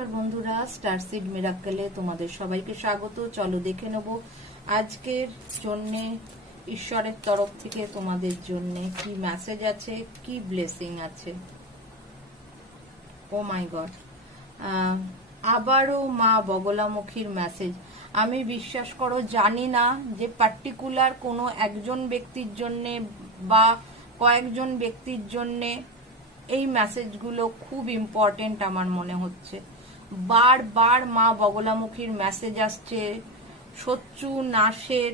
নমস্কার বন্ধুরা, স্টারসিড মিরাক্কেলে তোমাদের সবাইকে স্বাগত। চলো দেখে নেব আজকের জন্য ঈশ্বরের তরফ থেকে তোমাদের জন্য কি মেসেজ আছে, কি ব্লেসিং আছে। ও মাই গড, আবারও মা বগলামুখীর মেসেজ। আমি বিশ্বাস করো জানি না যে পার্টিকুলার কোনো একজন ব্যক্তির জন্যে বা কয়েকজন ব্যক্তির জন্যে এই মেসেজগুলো খুব ইম্পর্টেন্ট আমার মনে হচ্ছে। বারবার মা বগলামুখীর মেসেজ আসছে শত্রু নাশের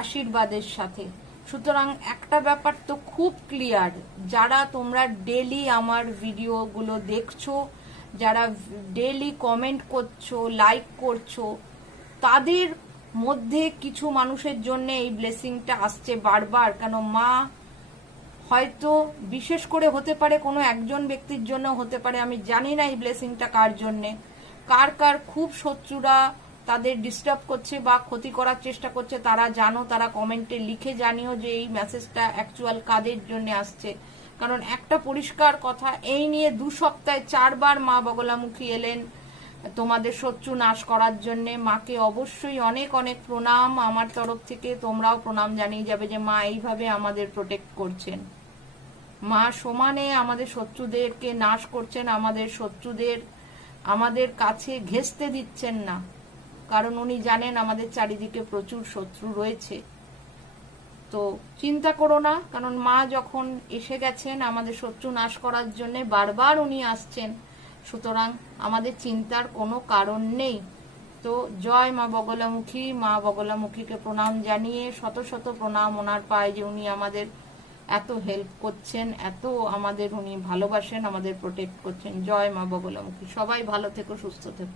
আশীর্বাদের সাথে। সুতরাং একটা ব্যাপার তো খুব ক্লিয়ার, যারা তোমরা ডেলি আমার ভিডিওগুলো দেখছো, যারা ডেলি কমেন্ট করছো, লাইক করছো, তাদের মধ্যে কিছু মানুষের জন্য এই ব্লেসিংটা আসছে বারবার। কেন মা হয়তো বিশেষ করে হতে পারে কোনো একজন ব্যক্তির জন্য হতে পারে, আমি জানি না এই ব্লেসিংটা কার জন্যে, কার কার খুব শত্রুরা তাদের ডিস্টার্ব করছে বা ক্ষতি করার চেষ্টা করছে, তারা জানো, তারা কমেন্টে লিখে জানিও যে এই মেসেজটা অ্যাকচুয়াল কাদের জন্য আসছে। কারণ একটা পরিষ্কার কথা, এই নিয়ে 2 সপ্তাহে 4 বার মা বগলামুখী এলেন তোমাদের শত্রু নাশ করার জন্য। মাকে অবশ্যই অনেক অনেক প্রণাম আমার তরফ থেকে, তোমরাও প্রণাম জানিয়ে যাবে যে মা এইভাবে আমাদের প্রোটেক্ট করছেন। মা সমানে আমাদের শত্রুদেরকে নাশ করছেন, আমাদের শত্রুদের আমাদের কাছে ঘেঁষতে দিচ্ছেন না, কারণ উনি জানেন আমাদের চারিদিকে প্রচুর শত্রু রয়েছে। তো চিন্তা করো না, কারণ মা যখন এসে গেছেন আমাদের শত্রু নাশ করার জন্য, বারবার উনি আসছেন, সুতরাং আমাদের চিন্তার কোনো কারণ নেই। তো জয় মা বগলামুখী। মা বগলামুখীকে প্রণাম জানিয়ে শত শত প্রণাম ওনার পায় যে উনি আমাদের এত হেল্প করছেন, এত আমাদের উনি ভালোবাসেন, আমাদের প্রোটেক্ট করছেন। জয় মা বগলামুখী। সবাই ভালো থেকো, সুস্থ থেকো।